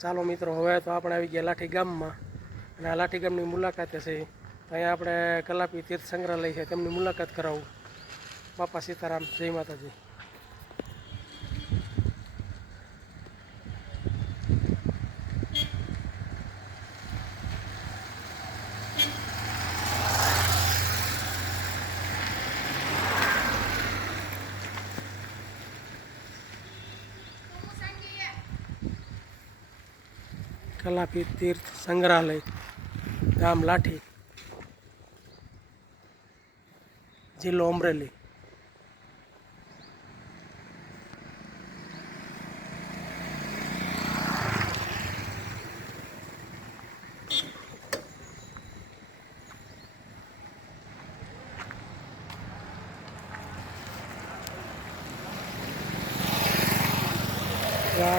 ચાલો મિત્રો હવે તો આપણે આવી ગયા લાઠી ગામમાં અને આ લાઠી ગામની મુલાકાત છે અહીંયા આપણે કલાપી તીર્થ સંગ્રહાલય છે તેમની મુલાકાત કરાવું બાપા સીતારામ જય માતાજી कलापी तीर्थ संग्रहालय गाम लाठी जिलो अमरेली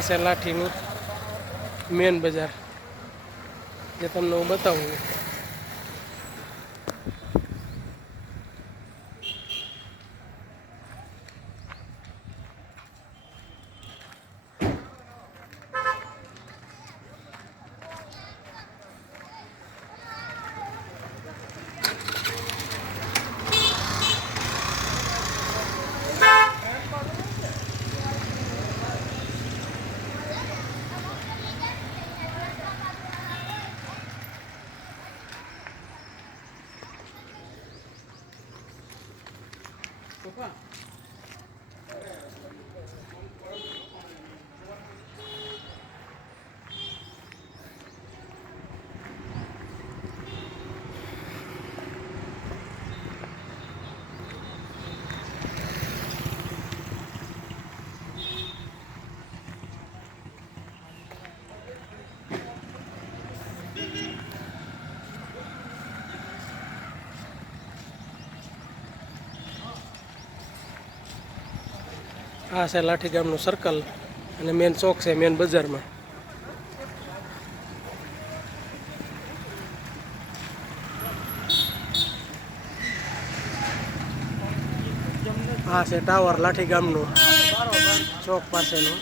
से लाठी मेन बाजार જે તમને હું બતાવું 不 આ છે લાઠી ગામનું સર્કલ અને મેન ચોક છે મેન બજારમાં આ છે ટાવર લાઠી ગામનું ચોક પાસેનું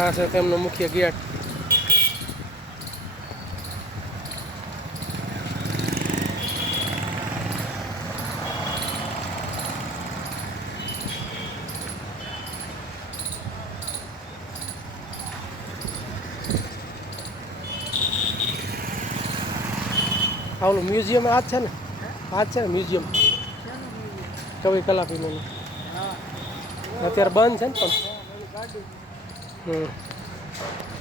આ છે તેમનો મુખ્ય ગેટ આવલું મ્યુઝિયમ આટ છે ને પાંચ છે મ્યુઝિયમ કવિ કલાપીનું હા અત્યારે બંધ છે ને પણ ગાડી 嗯。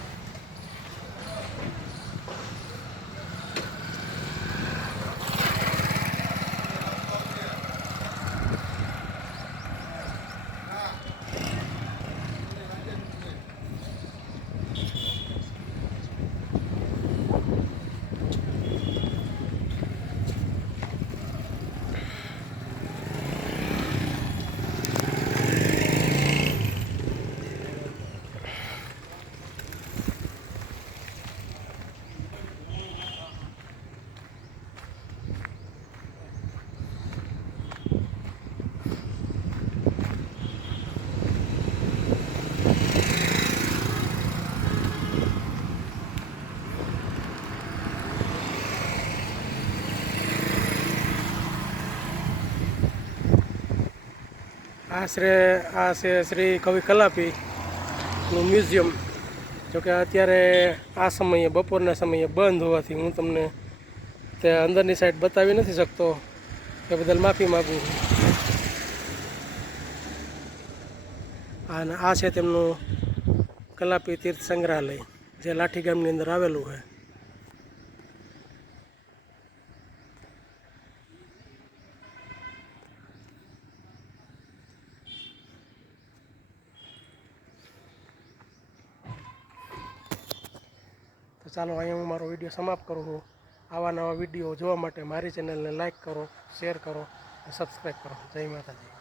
આશરે આ છે શ્રી કવિ કલાપીનું મ્યુઝિયમ જોકે અત્યારે આ સમયે બપોરના સમયે બંધ હોવાથી હું તમને તે અંદરની સાઈડ બતાવી નથી શકતો એ બદલ માફી માગું છું અને આ છે તેમનું કલાપી તીર્થ સંગ્રહાલય જે લાઠી ગામની અંદર આવેલું હોય ચાલો અહીંયા હું મારો વિડીયો સમાપ્ત કરું છું આવા નવા વિડીયો જોવા માટે મારી ચેનલને લાઇક કરો શેર કરો અને સબસ્ક્રાઈબ કરો જય માતાજી